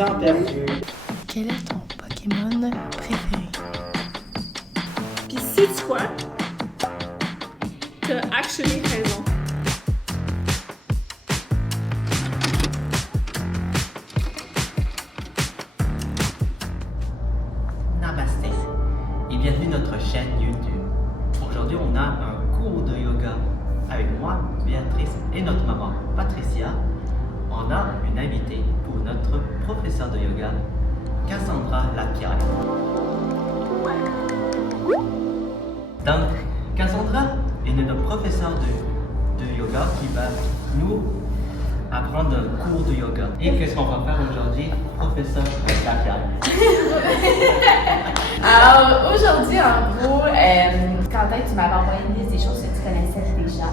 temps perdu. Quel est ton Pokémon préféré? Puis sais-tu quoi? T'as actually raison. Namasté et bienvenue à notre chaîne YouTube. Aujourd'hui, on a un cours de yoga avec moi, Béatrice, et notre maman, Patricia. On a une invitée pour notre professeur de yoga, Cassandra Lapierre. Donc, Cassandra est notre professeur de yoga qui va nous apprendre un cours de yoga. Et qu'est-ce qu'on va faire aujourd'hui, professeur Lapierre? Alors, aujourd'hui, en gros, Quentin, tu m'avais envoyé une liste des choses que tu connaissais déjà,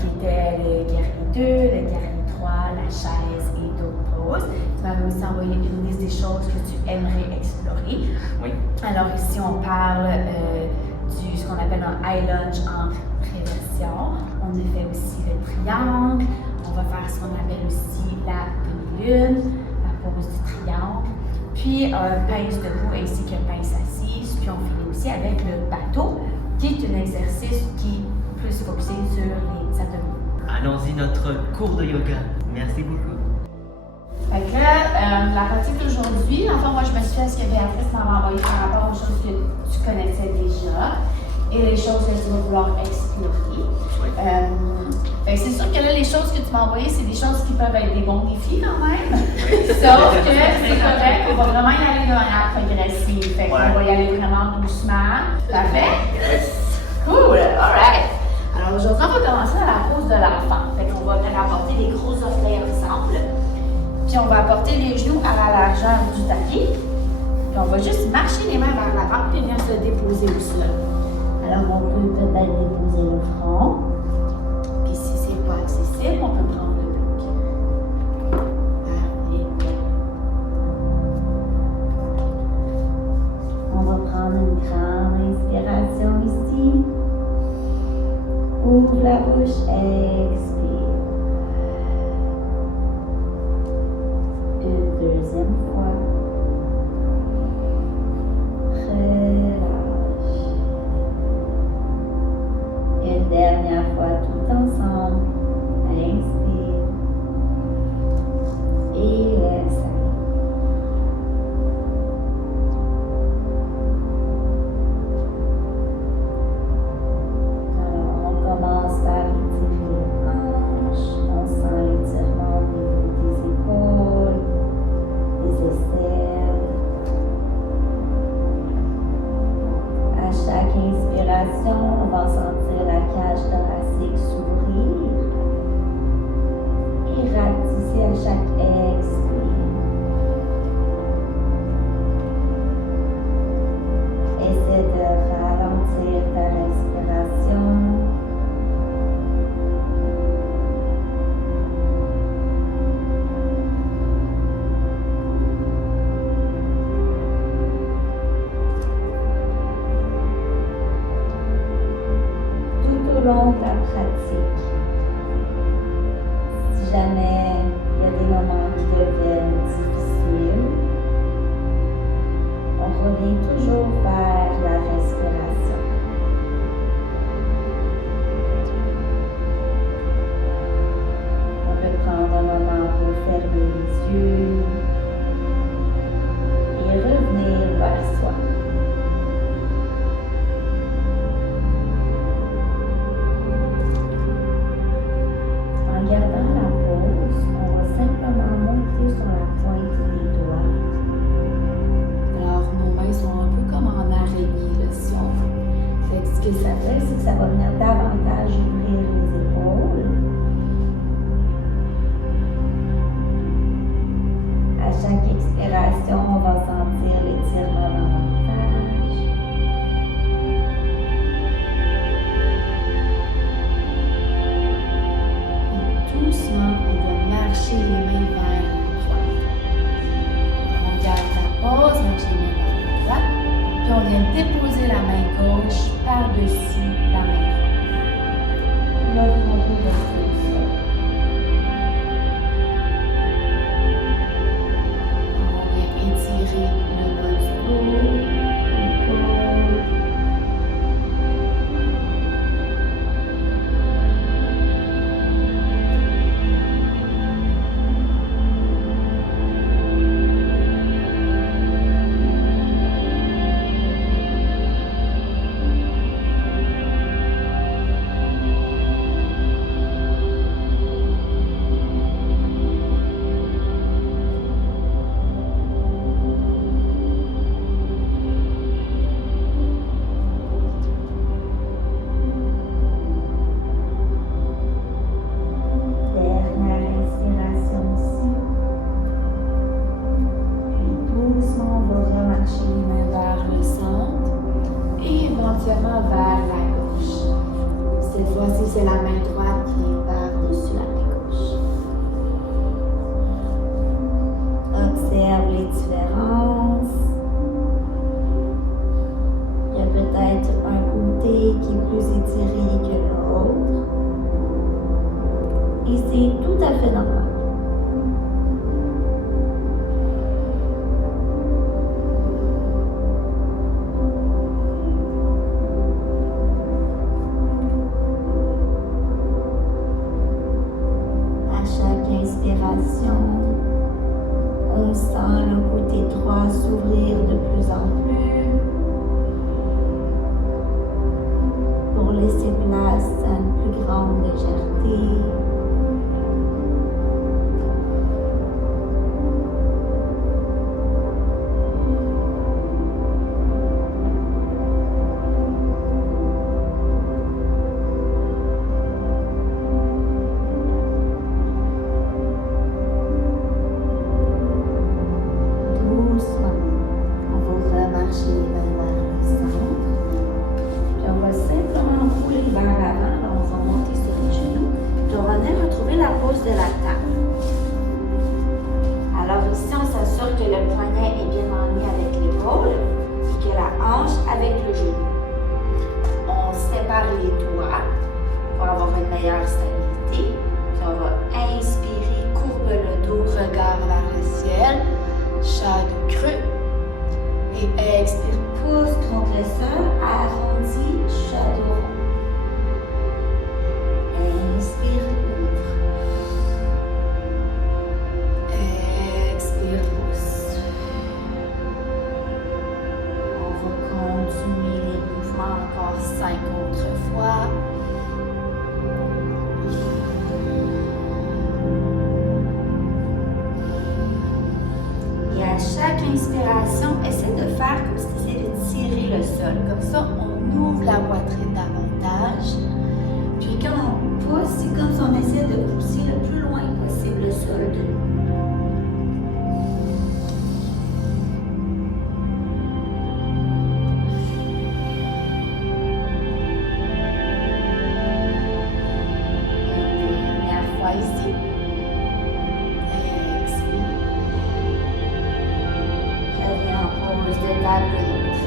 qui étaient le guerrier 2, le guerrier 3, la chaise et d'autres poses. Tu m'avais aussi envoyé une liste des choses que tu aimerais explorer. Oui. Alors ici, on parle du ce qu'on appelle un high lunge en réversion. On a fait aussi le triangle. On va faire ce qu'on appelle aussi la demi-lune, la pose du triangle. Puis pince debout ainsi que pince assise. Puis on finit aussi avec le bateau, qui est un exercice qui est plus focusé sur les abdominaux. Allons-y, notre cours de yoga. Merci beaucoup. Fait que la pratique d'aujourd'hui, enfin moi je me suis fait ce que Béatrice m'avait envoyé par rapport aux choses que tu connaissais déjà et les choses que tu vas vouloir explorer. Oui. Fait que c'est sûr que là, les choses que tu m'as envoyées, c'est des choses qui peuvent être des bons défis quand même. Sauf que c'est correct, on va vraiment y aller de manière progressive. Fait qu'on va y aller vraiment doucement. Parfait? Yes. Cool! Alright! Alors aujourd'hui, on va commencer à la pose de l'enfant. Fait qu'on va rapporter les gros orteils ensemble. Puis on va apporter les genoux à la largeur du tapis. Puis on va juste marcher les mains vers l'avant puis venir se déposer au sol. Alors on peut peut-être déposer le front. Puis si c'est pas accessible, on peut prendre le bloc. Parfait. On va prendre une grande inspiration ici. Ouvre la bouche, expire. Une deuxième fois. Relâche. Une dernière fois tout ensemble. Inspire. Et laisse aller. Alors, on commence par étirer les hanches. On sent l'étirement au niveau des épaules, des aisselles. À chaque inspiration, on va sentir la cage thoracique s'ouvrir et rapetisser à chaque expire. Essaie de ralentir ta respiration. Tout au long de la pratique, si jamais il y a des moments qui deviennent difficiles, on revient toujours vers la respiration. On peut prendre un moment pour fermer les yeux et revenir vers soi. En gardant la pose, on va simplement monter sur la pointe des doigts. Alors, nos mains sont un peu comme en araignée, là, si on veut. Fait que ce que ça fait, c'est que ça va venir davantage ouvrir les épaules. À chaque expiration, on va sentir l'étirement davantage. Et doucement, on va marcher les mains vers la droite. On garde la pose, marche les mains vers la droite. Puis on vient déposer la main gauche par-dessus la main droite. Là, on peut rester au sol. Et c'est tout à fait normal. À chaque inspiration, on sent le côté droit s'ouvrir de plus en plus pour laisser place à une plus grande légèreté. Doucement, on va remarcher les mains vers le centre. Puis on va simplement rouler vers l'avant. Là, on va monter sur les genoux. Puis on va venir retrouver la pose de la table. Alors ici, on s'assure que le poignet est bien en lien avec l'épaule et que la hanche avec le genou. On sépare les doigts pour avoir une meilleure stabilité. Puis on va inspirer, courbe le dos, regard vers le ciel. Shadow creux. Et expire, pousse contre le sol, arrondi, shadow rond. Inspire, ouvre. Expire, pousse. On va continuer les mouvements encore 5 autres fois. Et à chaque inspiration, essaie de faire comme si tu essayais de tirer le sol. Comme ça, on ouvre la poitrine davantage. Puis quand on pousse, c'est comme si on essaie de pousser le plus loin possible le sol de nous. Une dernière fois ici. Expire. Reviens en pose de table de l'autre.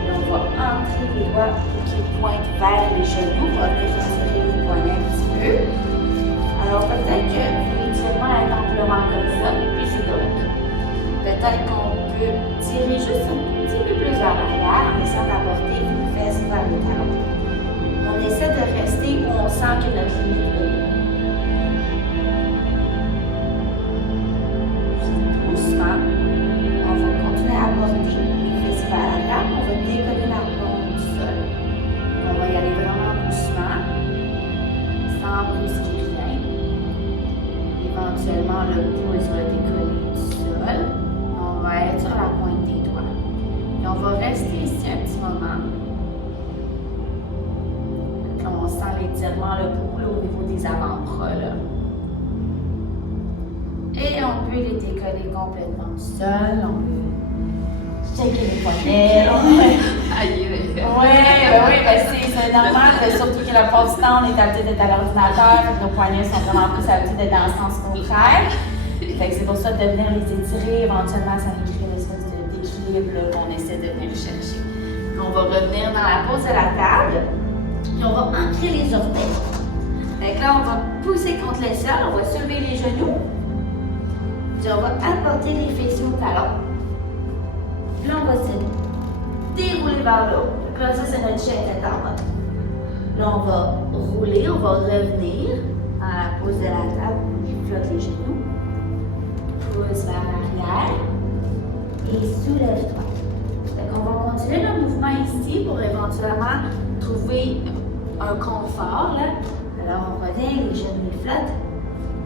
Puis on va entrer les doigts qui pointent vers les genoux. On va venir retirer les poignets un petit peu. Alors peut-être que l'étirement est amplement comme ça, puis c'est correct. Peut-être qu'on peut tirer juste un petit peu plus vers l'arrière en essayant d'apporter les fesses vers les talons. On essaie de rester où on sent que notre limite est. Puis doucement, on va continuer à apporter les fesses vers l'arrière. On va décoller la paume du sol. On va y aller vraiment doucement, sans brusquer rien. Éventuellement, le pouce va décoller du sol. On va être sur la pointe des doigts. Et on va rester ici un petit moment. Comme on sent l'étirement, le pouls là, au niveau des avant-bras. Là. Et on peut les décoller complètement du sol. On peut checker les poignets. Oui, c'est normal, surtout que la plupart du temps, on est habitué d'être à l'ordinateur, nos poignets sont vraiment plus habitués d'être dans le sens contraire. Fait que c'est pour ça de venir les étirer, éventuellement ça nous crée une espèce d'équilibre qu'on essaie de venir chercher. Puis on va revenir dans la pose de la table, puis on va ancrer les orteils. Fait que là, on va pousser contre le sol, on va soulever les genoux, puis on va apporter les fessiers au talon. Puis là, on va se dérouler vers le haut. Puis là, ça, c'est notre chaîne tête en bas. Là, on va rouler, on va revenir à la pose de la table, on flotte les genoux. Pousse vers l'arrière et soulève-toi. Fait qu'on va continuer le mouvement ici pour éventuellement trouver un confort. Là. Alors, on revient, les genoux flottent,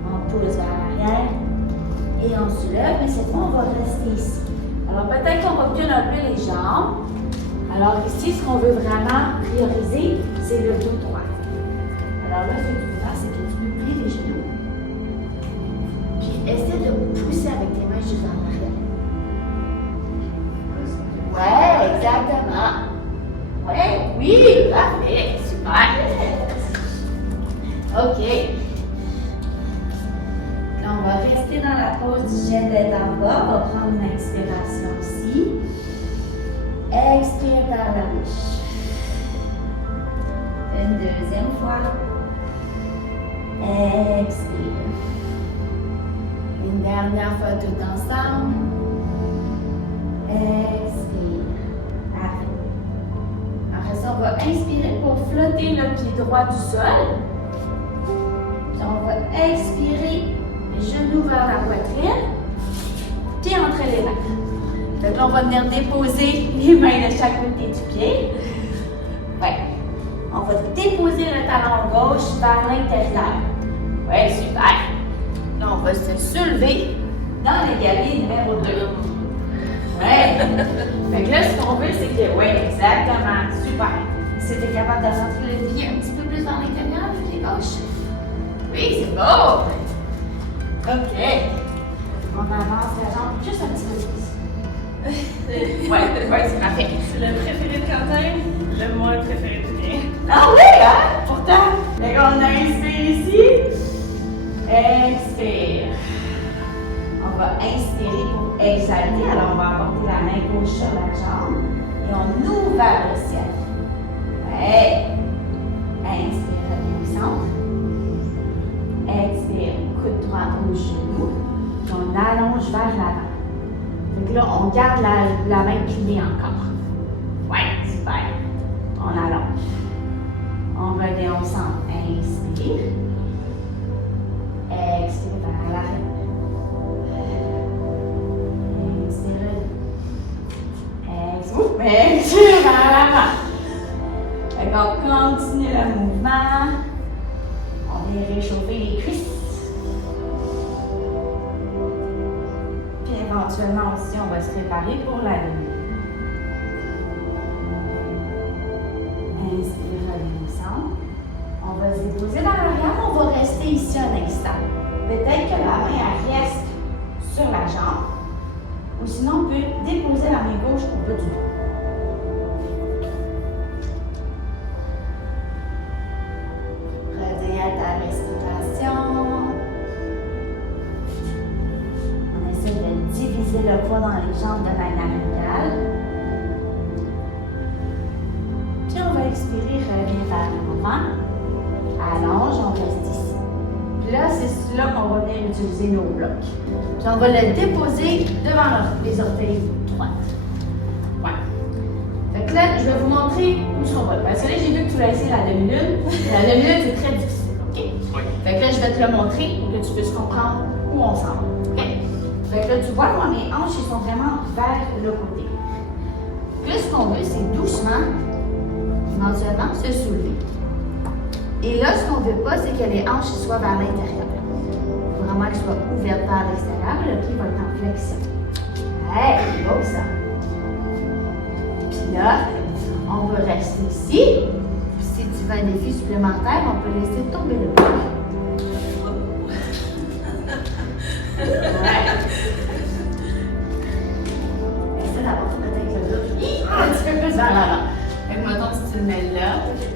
on pousse vers l'arrière et on soulève, mais cette fois, on va rester ici. Alors, peut-être qu'on va reculer un peu les jambes. Alors ici, ce qu'on veut vraiment prioriser, c'est le dos droit. Alors là, ce que tu peux faire, c'est que tu peux plier les genoux. Puis essaie de pousser avec tes mains juste en arrière. Ouais, exactement. Ouais, oui, parfait, super. OK. Là, on va rester dans la pose du jet tête en bas. On va prendre une inspiration ici. Expire par la bouche. Une deuxième fois. Expire. Une dernière fois tout ensemble. Expire. Parfait. Après ça, on va inspirer pour flotter le pied droit du sol. Puis on va expirer, les genoux vers la poitrine. Puis entre les mains. Donc là, on va venir déposer les mains de chaque côté du pied. Ouais. On va déposer le talon gauche vers l'intérieur. Ouais, super. Là, on va se soulever dans l'escalier numéro 2. Ouais. Fait que là, ce qu'on veut, c'est que, ouais, exactement. Super. Si tu es capable de rentrer le pied un petit peu plus dans l'intérieur, le pied gauche. Oui, c'est beau. OK. On avance la jambe juste un petit peu plus. Ouais, c'est parfait. C'est le préféré de Quentin, le moins préféré de Julien. Ah oui, hein? Pourtant. Fait qu'on inspire ici. Expire. On va inspirer pour exhaler. Alors, on va apporter la main gauche sur la jambe et on ouvre vers le ciel. Ouais. Inspire, reviens au centre. Expire, coude droit au genou. Puis on allonge vers l'avant. Donc là, on garde la main pliée encore. Ouais, super. On allonge. On revient au centre. Inspire. Expire vers l'arrière. Inspire. Expire vers l'avant. Fait qu'on continue le mouvement. On vient réchauffer les cuisses. Puis éventuellement aussi, on va se préparer pour la nuit. Inspire, reviens au centre. On va se déposer vers l'arrière. On va rester ici un instant. Peut-être que la main elle reste sur la jambe. Ou sinon, on peut déposer la main gauche au bas du dos. Reviens à ta respiration. On essaie de diviser le poids dans les jambes de manière égale. Puis on va expirer, reviens vers l'avant. Allonge, on reste ici. Puis là, c'est là qu'on va venir utiliser nos blocs. Puis on va le déposer devant les orteils droites. Ouais. Fait que là, je vais vous montrer où on va. Parce que là, j'ai vu que tu l'as essayé la demi-lune. La demi-lune, c'est très difficile, OK? Oui. Fait que là, je vais te le montrer pour que tu puisses comprendre où on s'en va. OK? Fait que là, tu vois, moi, mes hanches, ils sont vraiment vers le côté. Puis là, ce qu'on veut, c'est doucement, éventuellement, se soulever. Et là, ce qu'on ne veut pas, c'est que les hanches soient vers l'intérieur. Il faut vraiment qu'elles soient ouvertes vers l'extérieur. Le pied va être en flexion. Hey, c'est beau ça. Puis là, on va rester ici. Puis si tu veux un défi supplémentaire, on peut laisser tomber le pied. Ouais. Essaie d'avoir peut-être le dos un petit peu plus vers l'avant. Fait que mettons, si tu le mets là,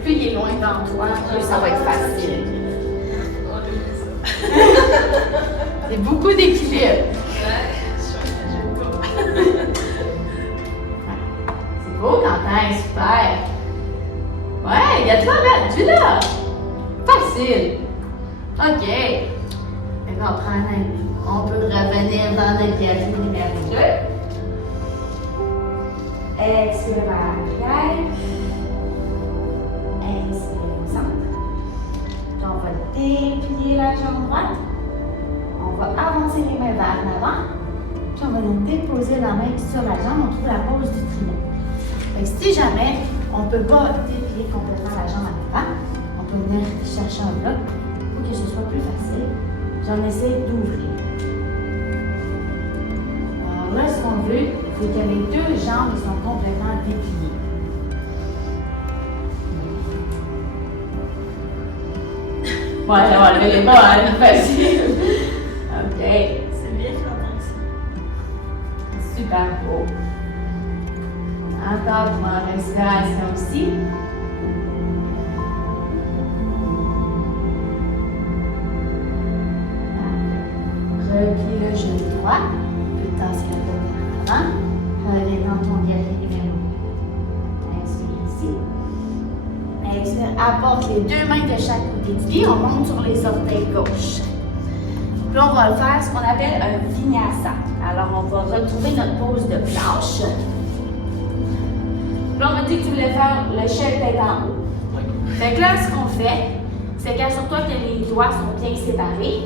plus il est loin devant toi, plus ça va être facile. C'est beaucoup d'équilibre. C'est beau, Quentin, super. Ouais, regarde-toi, tu l'as. Facile. OK. On peut revenir dans le piège numéro 2. Expire vers l'arrière. Inspire au centre. Puis on va déplier la jambe droite. On va avancer les mains vers l'avant. Puis on va nous déposer la main sur la jambe. On trouve la pose du triangle. Fait que si jamais on ne peut pas déplier complètement la jambe à l'avant, on peut venir chercher un bloc pour que ce soit plus facile. Puis on essaie d'ouvrir. Alors là, ce qu'on veut, c'est que les deux jambes sont complètement dépliées. Ouais, on va lever les bras, hein, facile. OK. C'est bien Quentin ici. Super beau. Encore pour ma respiration aussi. Replie le genou droit. Puis tasser le dos vers l'avant. Reviens dans ton guerrier numéro. Inspire ici. Expire. Inspire, apporte les deux mains de chaque côté du pied, on monte sur les orteils gauche. Puis là, on va le faire ce qu'on appelle un vinyasa. Alors, on va retrouver notre pose de planche. Puis là, on m'a dit que tu voulais faire le chef tête en haut. Oui. Fait que là, ce qu'on fait, c'est qu'assure-toi que les doigts sont bien séparés.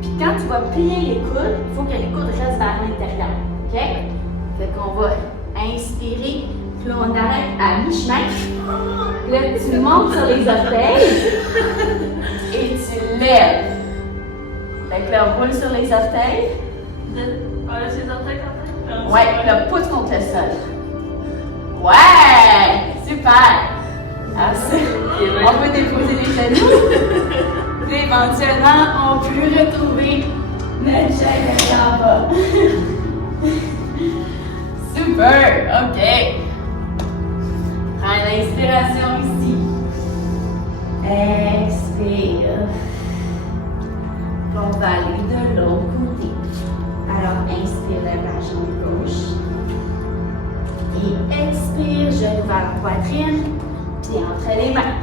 Puis quand tu vas plier les coudes, il faut que les coudes restent vers l'intérieur. OK? Fait qu'on va inspirer, puis là, on arrête à mi-chemin. Là, tu montes sur les orteils et tu lèves. Fait que là, on roule sur les orteils. Voilà, ses orteils quand même. Ouais, le pouce contre le sol. Ouais! Super! Ah, on peut déposer les genoux. Puis éventuellement, on peut retrouver notre chaise en bas. Super! OK. Prends l'inspiration ici. Expire. On va aller de l'autre côté. Alors, inspire vers la jambe gauche. Et expire, genou vers la poitrine. Puis entre les mains.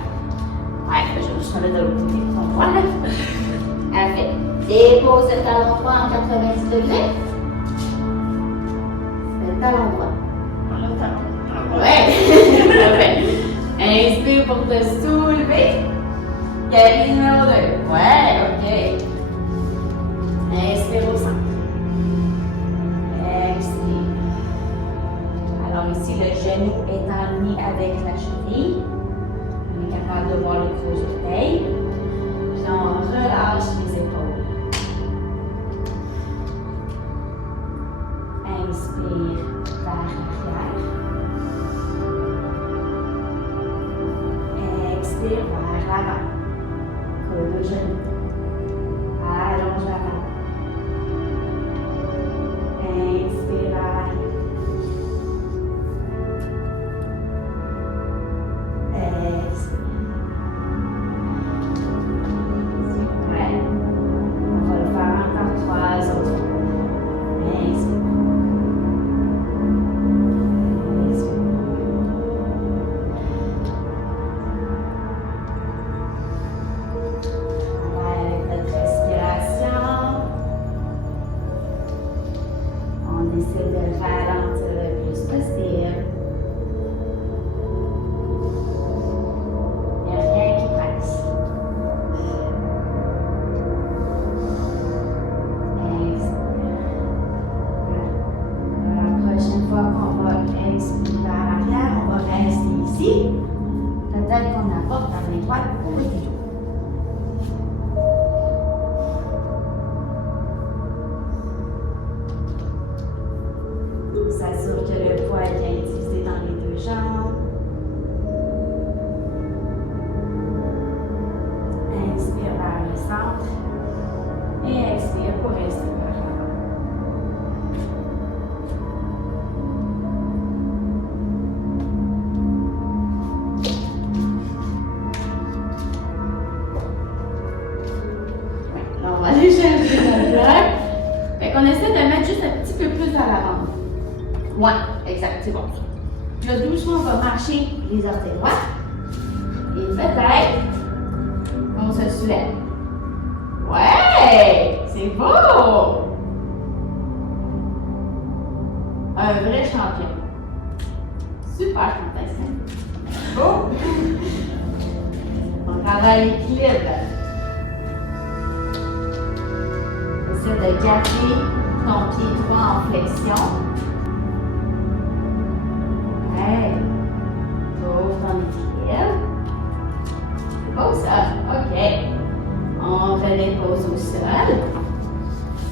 Ouais, je vais juste mettre de l'autre côté. Donc voilà. Parfait. Dépose le talon droit en 90 degrés. Le talon droit. Voilà, talon. Ouais. Parfait. Inspire pour te soulever. Cali numéro 2. Ouais, OK. Inspire au centre. Expire. Alors ici, le genou est en ligne avec la cheville. On est capable de voir le gros orteil. Puis on relâche les épaules. Inspire vers l'arrière. Expire vers l'avant. Coude au genou. Allonge l'avant. Inspire vers l'arrière. Expire. Super. On va le faire encore 3 autres fois. Inspire. Expire. Avec notre respiration, on essaie de ralentir le plus possible. Il n'y a rien qui presse. Expire. La prochaine fois qu'on va expirer vers l'arrière, on va rester ici. Peut-être qu'on apporte la main droite au bout du dos. S'assure que le poids est bien utilisé dans les deux jambes. Inspire vers le centre et expire pour rester vers l'avant. Ouais, là, on va aller chercher notre bloc. Fait qu'on essaie de mettre juste un petit peu plus à l'avant. Ouais, exact, c'est bon. Puis là, doucement, on va marcher les orteils droits. Et peut-être on se soulève. Ouais, c'est beau! Un vrai champion. Super fantastique. Beau! On travaille l'équilibre. Essaie de garder ton pied droit en flexion. Hey, trouve ton équilibre. C'est beau ça, ok. On redépose au sol.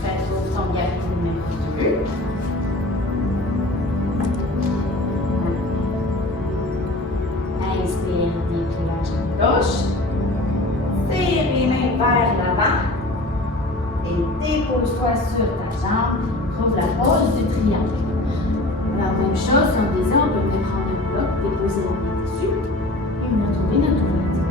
Retrouve ton gâteau numéro 2. Inspire, déplie la jambe gauche. Tire les mains vers l'avant. Et dépose-toi sur ta jambe. Trouve la pose du triangle. Alors, même chose, si on désire, on peut venir prendre un bloc, déposer la main dessus et venir trouver notre ouverture.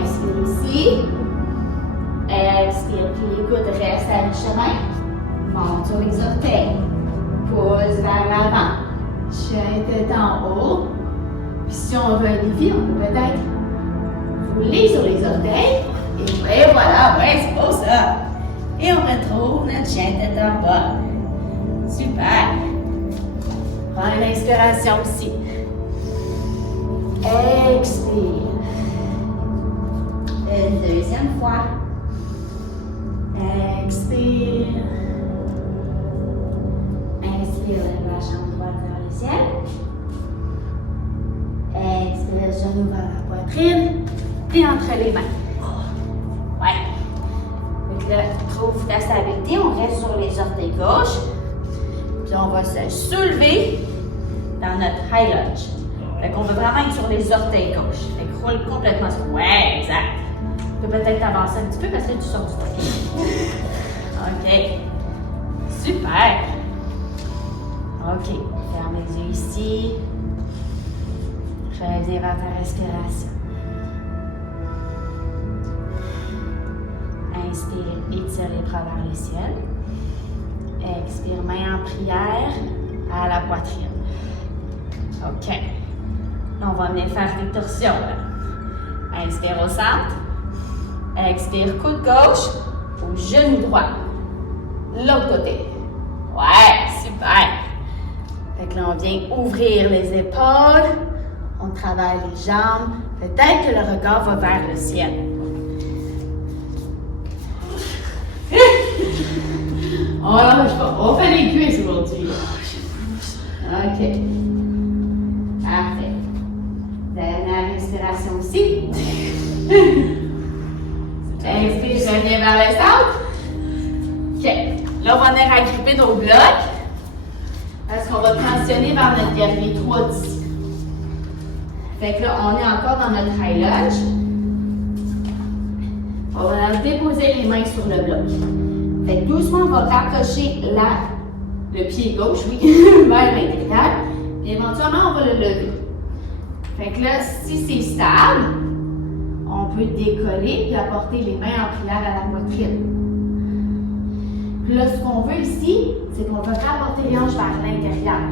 Expire ici. Expire, puis les coudes restent à mi-chemin. Monte sur les orteils. Pousse vers l'avant. Chien tête en haut. Puis si on veut un défi, on peut peut-être rouler sur les orteils. Et voilà, ouais, c'est beau ça. Et on retrouve notre chien tête en bas. Super. Prends une inspiration aussi. Expire. Une deuxième fois. Expire. Inspire, lève la jambe droite vers le ciel. Expire, genou vers la poitrine. Puis entre les mains. Ouais. Donc là, trouve ta stabilité. On reste sur les orteils gauche. Puis on va se soulever dans notre high lunge. Fait qu'on veut vraiment être sur les orteils gauche. Fait que roule complètement sur. Ouais, exact. Tu peux peut-être t'avancer un petit peu parce que tu sors du truc. OK. Super. OK. Ferme les yeux ici. Reviens vers ta respiration. Inspire, étire les bras vers le ciel. Expire, main en prière à la poitrine. OK. Là, on va venir faire des torsions. Là. Inspire au centre. Expire, coude gauche au genou droit. L'autre côté. Ouais, super. Fait que là, on vient ouvrir les épaules. On travaille les jambes. Peut-être que le regard va vers le ciel. On lâche pas. On fait les cuisses aujourd'hui. OK. Parfait. Dernière respiration aussi. Inspire, reviens vers le centre. OK. Là, on va venir agripper nos blocs. Parce qu'on va transitionner vers notre dernier 3 d'ici. Fait que là, on est encore dans notre high lunge. On va déposer les mains sur le bloc. Fait que doucement, on va rapprocher le pied gauche, oui, vers l'intérieur. Puis éventuellement, on va le lever. Fait que là, si c'est stable, on peut décoller puis apporter les mains en prière à la poitrine. Puis là, ce qu'on veut ici, c'est qu'on va rapporter les hanches vers l'intérieur.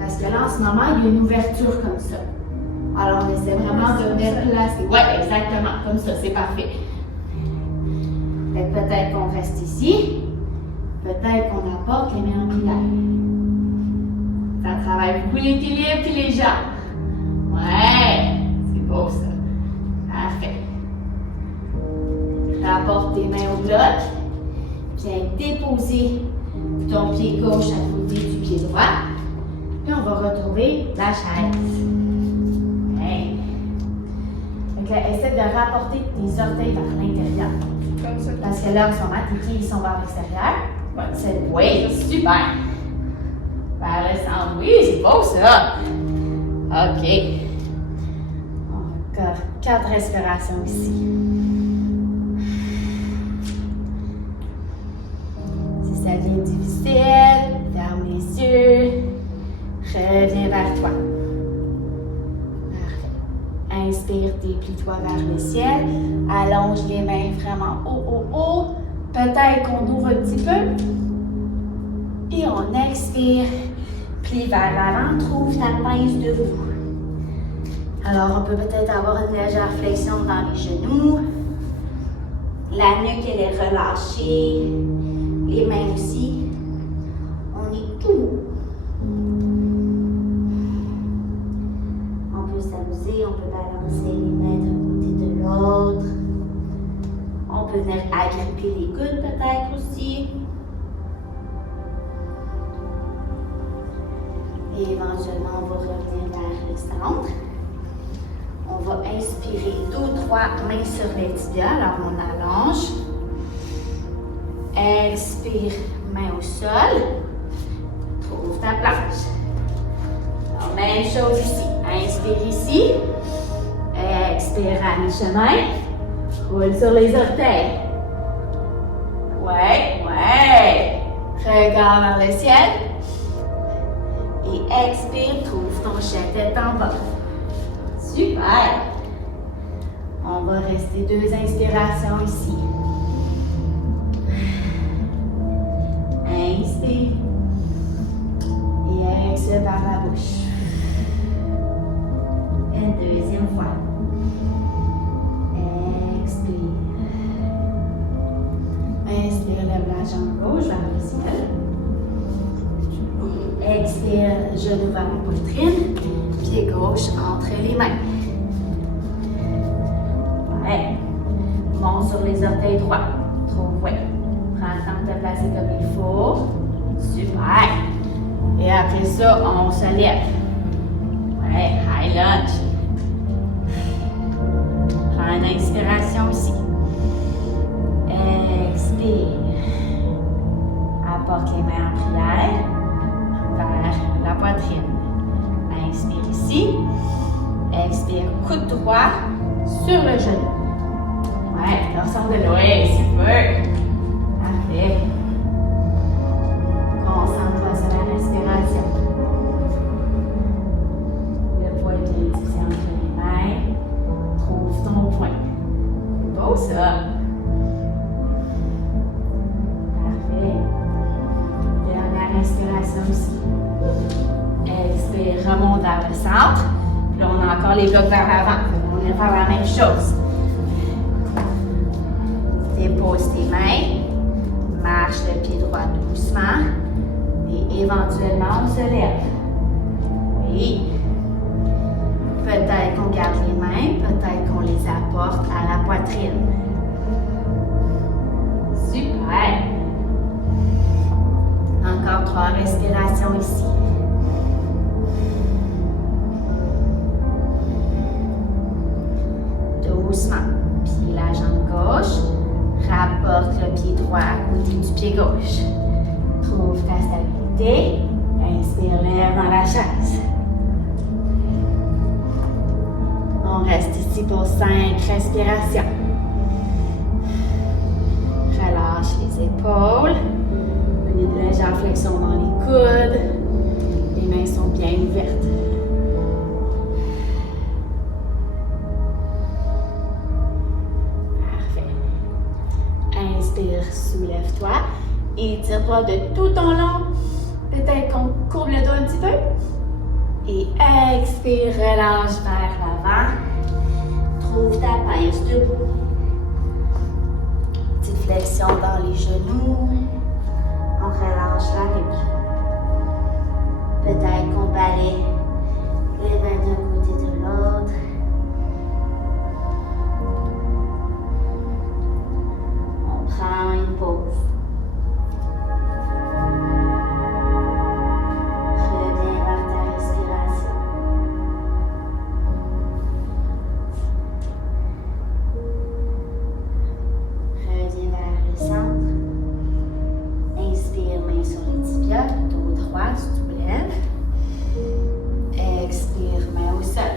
Parce que là, en ce moment, il y a une ouverture comme ça. Alors, on essaie vraiment de venir placer. Oui, exactement, comme ça, c'est parfait. Fait que peut-être qu'on reste ici, peut-être qu'on apporte les mains en prière. Ça travaille beaucoup l'équilibre et les jambes. Ouais, c'est beau ça. Parfait. Rapporte tes mains au bloc. Viens déposer ton pied gauche à côté du pied droit. Puis on va retrouver la chaise. Hey. Donc là, essaie de rapporter tes orteils vers l'intérieur. Comme ça. Parce que là, en ce moment, tes pieds ils sont vers l'extérieur. Ouais. Oui, super. Vers le centre. Oui, c'est beau ça. OK. Encore 4 respirations ici. Si ça devient difficile, ferme les yeux. Reviens vers toi. Parfait. Inspire, déplie-toi vers le ciel. Allonge les mains vraiment haut. Peut-être qu'on ouvre un petit peu. Et on expire. Plie vers l'avant. Trouve ta pince debout. Alors, on peut peut-être avoir une légère flexion dans les genoux. La nuque, elle est relâchée. Les mains aussi. On est tout. On peut s'amuser, on peut balancer les mains d'un côté de l'autre. On peut venir agripper les coudes peut-être aussi. Et éventuellement, on va revenir vers le centre. On va inspirer 2 ou 3 mains sur les tibias. Alors, on allonge. Expire, main au sol. Trouve ta planche. Alors, même chose ici. Inspire ici. Expire à mi-chemin. Roule sur les orteils. Ouais. Regarde vers le ciel. Et expire, trouve ton chien tête en bas. Super! On va rester 2 inspirations ici. Inspire. Et exhale par la bouche. Une deuxième fois. Expire. Inspire, lève la jambe gauche vers le ciel. Expire, genou vers la poitrine. Pied gauche entre les mains. Ouais. Monte sur les orteils droits. Trouve, ouais. Prends le temps de te placer comme il faut. Super. Et après ça, on se lève. Ouais, high lunge. Prends une inspiration ici. Expire. Apporte les mains en prière vers la poitrine. Inspire ici. Expire, coude droit sur le genou. Ouais, torsion de l'ouest, super. Parfait. Concentre-toi sur la respiration. Le poids est bien divisé entre les mains. Trouve ton point. C'est beau ça. Parfait. Dernière respiration ici. Expire, remonte vers le centre. Puis là, on a encore les blocs vers l'avant. On vient faire la même chose. Dépose tes mains. Marche le pied droit doucement. Et éventuellement, on se lève. Oui. Peut-être qu'on garde les mains, peut-être qu'on les apporte à la poitrine. Super. Encore 3 respirations ici. Doucement. Pied la jambe gauche. Rapporte le pied droit à côté du pied gauche. Trouve ta stabilité. Inspire, lève dans la chaise. On reste ici pour 5 respirations. Relâche les épaules. Une légère flexion dans les coudes. Les mains sont bien ouvertes. Inspire, soulève-toi. Étire-toi de tout ton long. Peut-être qu'on courbe le dos un petit peu. Et expire, relâche vers l'avant. Trouve ta pince debout. Petite flexion dans les genoux. On relâche la nuque. Peut-être qu'on balaye les mains d'un côté de l'autre. Prends une pause. Reviens vers ta respiration. Reviens vers le centre. Inspire, main sur les tibias, dos droit, soulève. Expire, main au sol.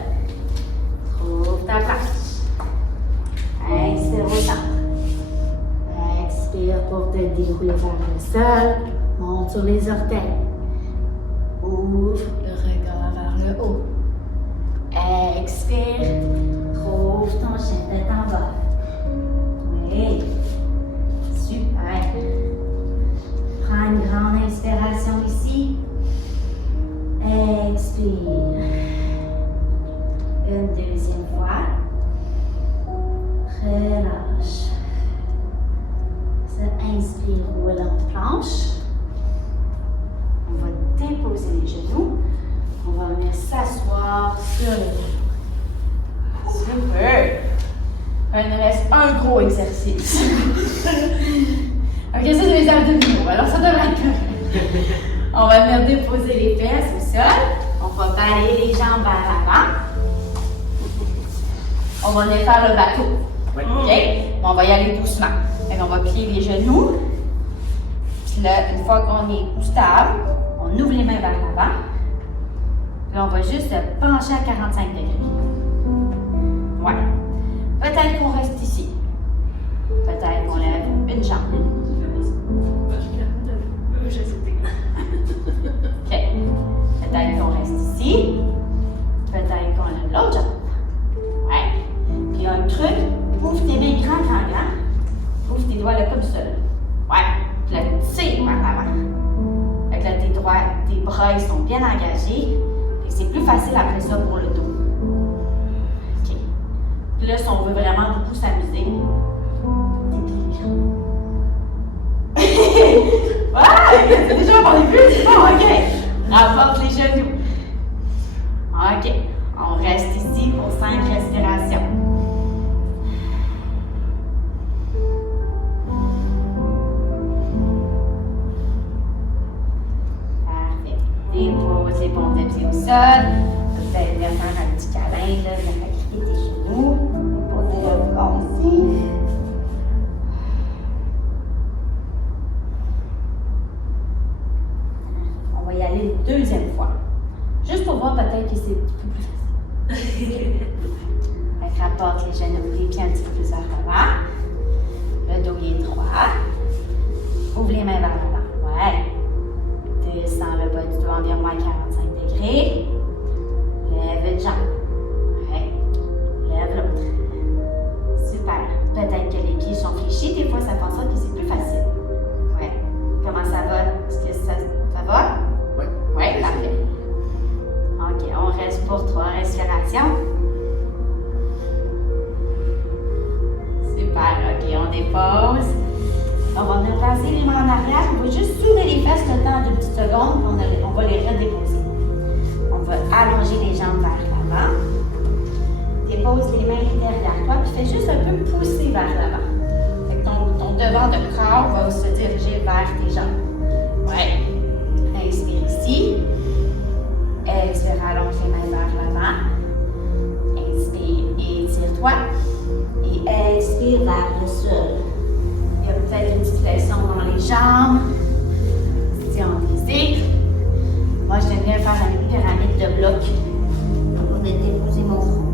Trouve ta place. Expire au centre. Expire pour te dérouler vers le sol. Monte sur les orteils. Ouvre le regard vers le haut. Expire. Trouve ton chien de tête en bas. Oui. Super. Prends une grande inspiration ici. Expire. Une deuxième fois. Relâche. Inspire, roule en planche. On va déposer les genoux. On va venir s'asseoir sur les genoux. Super! Il nous reste un gros exercice. Ok, ça c'est les abdominaux. Alors ça devrait être correct. On va venir déposer les fesses au sol. On va balayer les jambes vers l'avant. On va venir faire le bateau. Ok? On va y aller doucement. On va plier les genoux. Puis là, une fois qu'on est stable, on ouvre les mains vers l'avant. Là, on va juste se pencher à 45 degrés. Ouais. Peut-être qu'on reste ici. Peut-être qu'on lève une jambe. OK. Peut-être qu'on reste ici. Peut-être qu'on lève l'autre jambe. Ouais. Puis un truc pour bras ils sont bien engagés. Et c'est plus facile après ça pour le dos. OK. Puis là, si on veut vraiment beaucoup s'amuser, ouais, c'est déjà un début, c'est bon, OK. Rapporte les genoux. OK. On reste ici pour 5 respirations. Parfait. Dépose les paumes de pied au sol. Vous allez venir faire un petit câlin, là, venir activer tes genoux. Déposez le front ici. On va y aller une deuxième fois. Juste pour voir peut-être que c'est un peu plus facile. Rapporte les genoux, les pieds un petit peu plus vers l'avant. Le dos il est droit. Ouvre les mains vers l'avant. Ouais. Descends le bas du dos environ à 45 degrés. Lève une jambe. Ouais. Lève l'autre. Super. Peut-être que les pieds sont fléchis. Des fois, ça fait en sorte que c'est plus facile. Ouais. Comment ça va? Est-ce que ça va? Oui. Oui, parfait. OK, on reste pour 3 respirations. Super, OK, on dépose. On va venir passer les mains en arrière. On va juste soulever les fesses le temps d'une petite seconde, puis on va les redéposer. On va allonger les jambes vers l'avant. Dépose les mains derrière toi, puis fais juste un peu pousser vers l'avant. Fait que ton devant de corps va se diriger vers tes jambes. Ouais. Inspire ici. Expire, allonge les mains vers l'avant. Inspire, étire-toi. Et expire vers le sol. Il y a peut-être une petite flexion dans les jambes. Si on désire. Moi, j'aime bien faire une pyramide de blocs pour déposer mon front.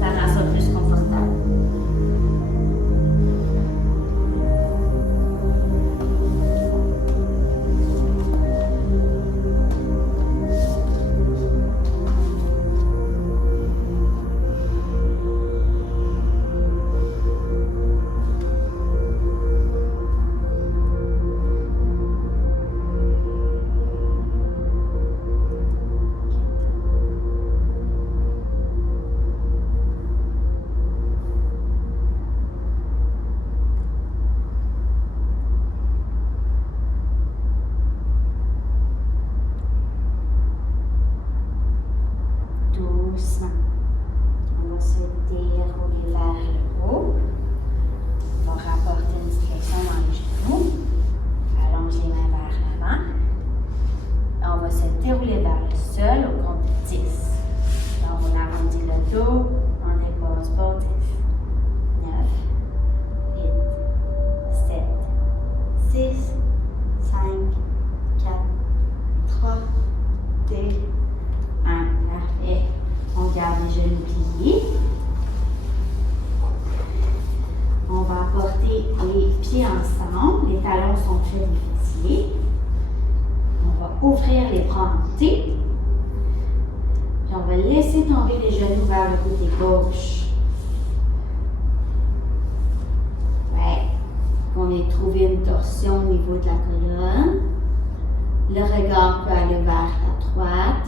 Ça rend ça plus confortable. Doucement. On va se dérouler vers le haut. On va rapporter une petite flexion dans les genoux. Allonge les mains vers l'avant. Et on va se dérouler vers le sol au compte de 10. Là, on arrondit le dos. On dépose pour 10. 9, 8, 7, 6, 5, 4, 3, 2, 1. Parfait. On garde les genoux pliés. On va apporter les pieds ensemble. Les talons sont très fessiers. On va ouvrir les bras en T. Puis on va laisser tomber les genoux vers le côté gauche. Ouais. On ait trouvé une torsion au niveau de la colonne. Le regard peut aller vers la droite.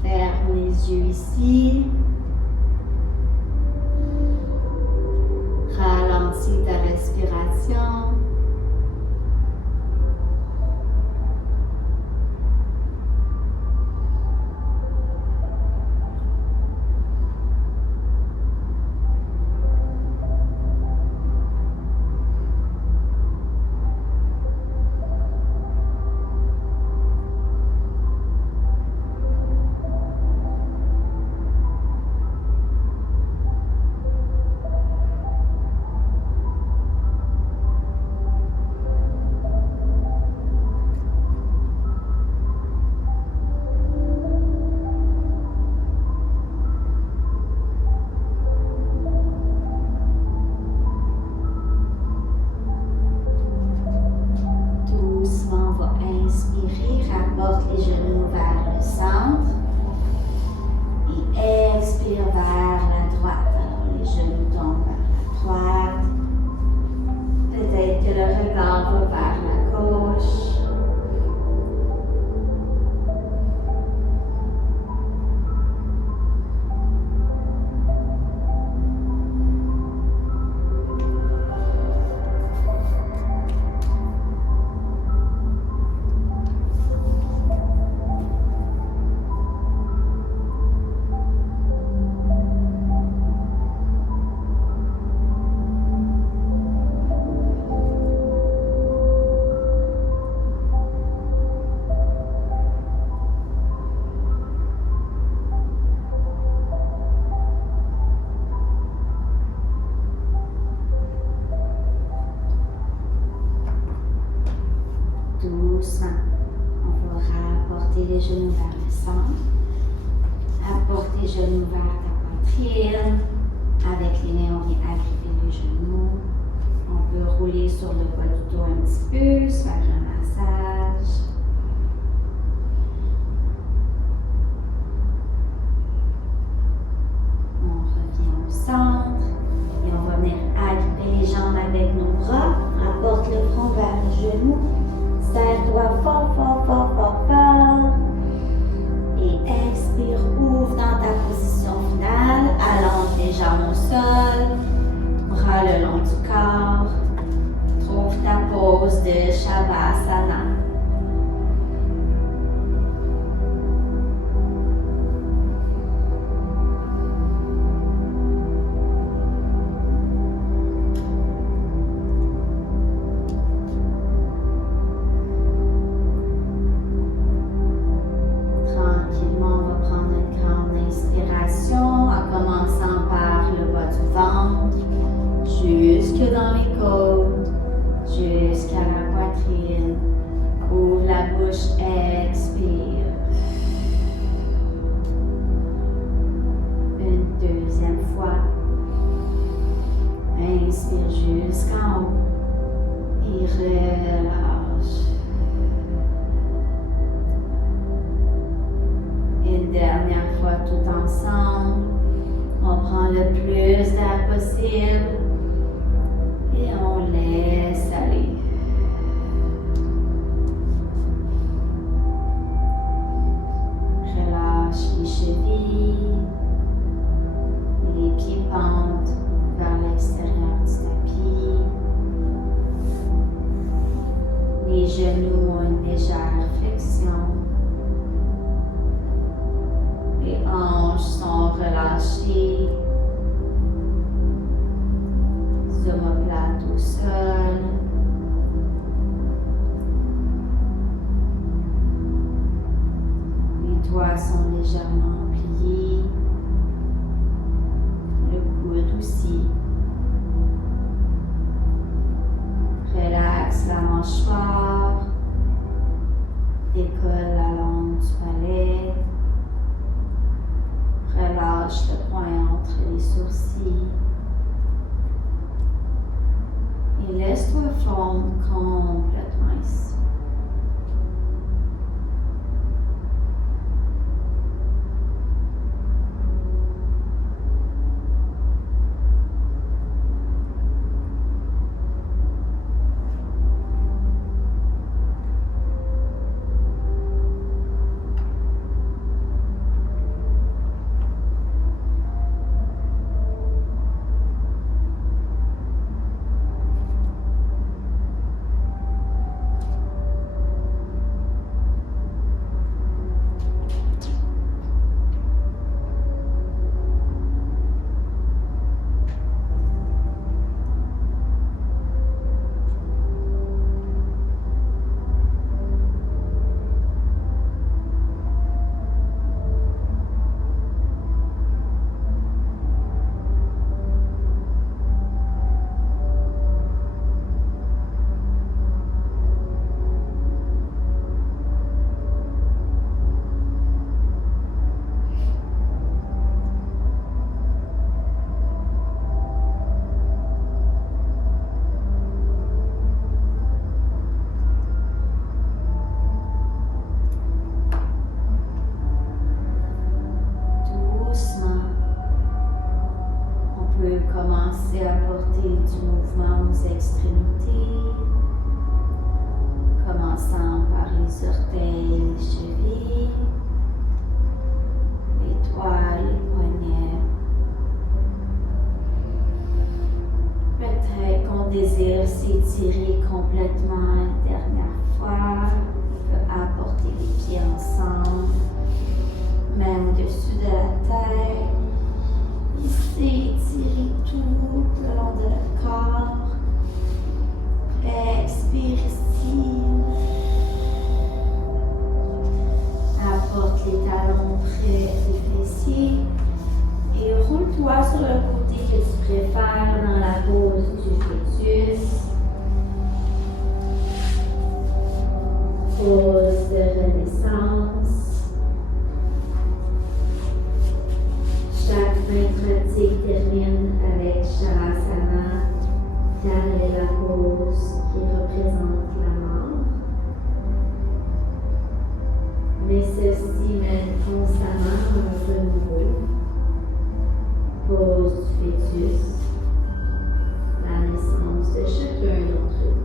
Ferme les yeux ici. Ralentis ta respiration. les genoux vers le centre. Apporte les genoux vers ta poitrine. Avec les mains, on vient agripper les genoux. On peut rouler sur le bas du dos un petit peu, se faire un massage. On revient au centre et on va venir agripper les jambes avec nos bras. Apporte le front vers les genoux. Serre-toi fort, fort, fort, fort, fort. Et expire, ouvre dans ta position finale. Allonge les jambes au sol. Bras le long du corps. Trouve ta pose de Shavasana. Jusque dans les côtes, jusqu'à la poitrine. Ouvre la bouche, expire. Une deuxième fois. Inspire jusqu'en haut et relâche. Une dernière fois tout ensemble. On prend le plus d'air possible. Et on laisse aller. Relâche les chevilles. Les pieds pendent vers l'extérieur du tapis. Les genoux ont une légère flexion. Les hanches sont relâchées. Omoplate au sol. Les doigts sont légèrement pliés. Le coude aussi. Relaxe la mâchoire. Décolle la langue du palais. Relâche le poing entre les sourcils. Et laisse-toi fondre complètement ici. Commencez à porter du mouvement aux extrémités, commençant par les orteils, les chevilles, les doigts, les poignets. Peut-être qu'on désire s'étirer complètement une dernière fois. On peut apporter les pieds ensemble, même au-dessus de la tête. Ici, étirez tout le long de le corps. Expire ici. Apporte les talons près des fessiers et roule-toi sur le côté que tu préfères dans la pose du fœtus. Pose de renaissance. cycle termine avec Shavasana, calme et la pause qui représente la mort. Mais celle-ci mène constamment un renouveau. Pause du fœtus, la naissance de chacun d'entre eux.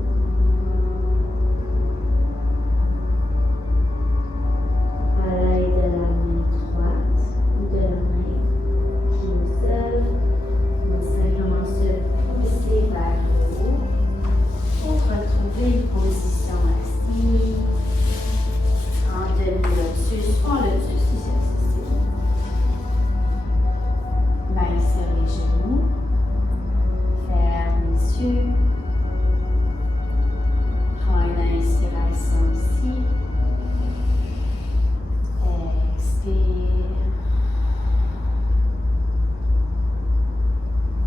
À l'aide de la main droite ou de la main qui nous serve, on va simplement se pousser vers le haut pour retrouver une position assise en demi-lotus ou en lotus si c'est possible. Mains sur les genoux, ferme les yeux, prends une inspiration ici. Expire.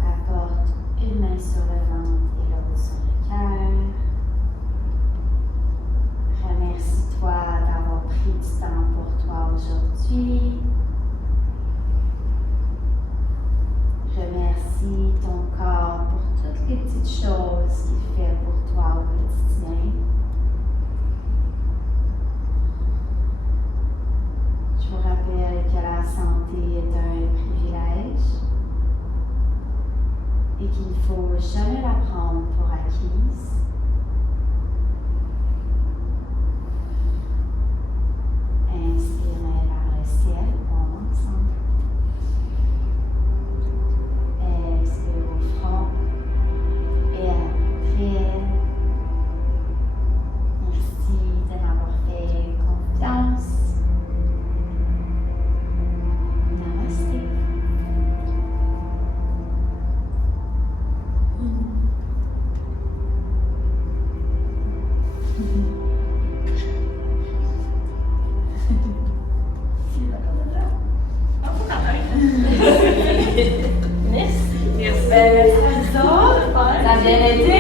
Apporte une main sur le ventre et l'autre sur le cœur. Remercie-toi d'avoir pris du temps pour toi aujourd'hui. Remercie ton corps pour toutes les petites choses qu'il fait pour toi au quotidien. Je vous rappelle que la santé est un privilège et qu'il ne faut jamais la prendre pour acquise. Inspirez vers le ciel pour ensemble. Expire au front et après. Merci de m'avoir fait confiance. Namaste. Merci. Merci à vous autres. Ça a bien été.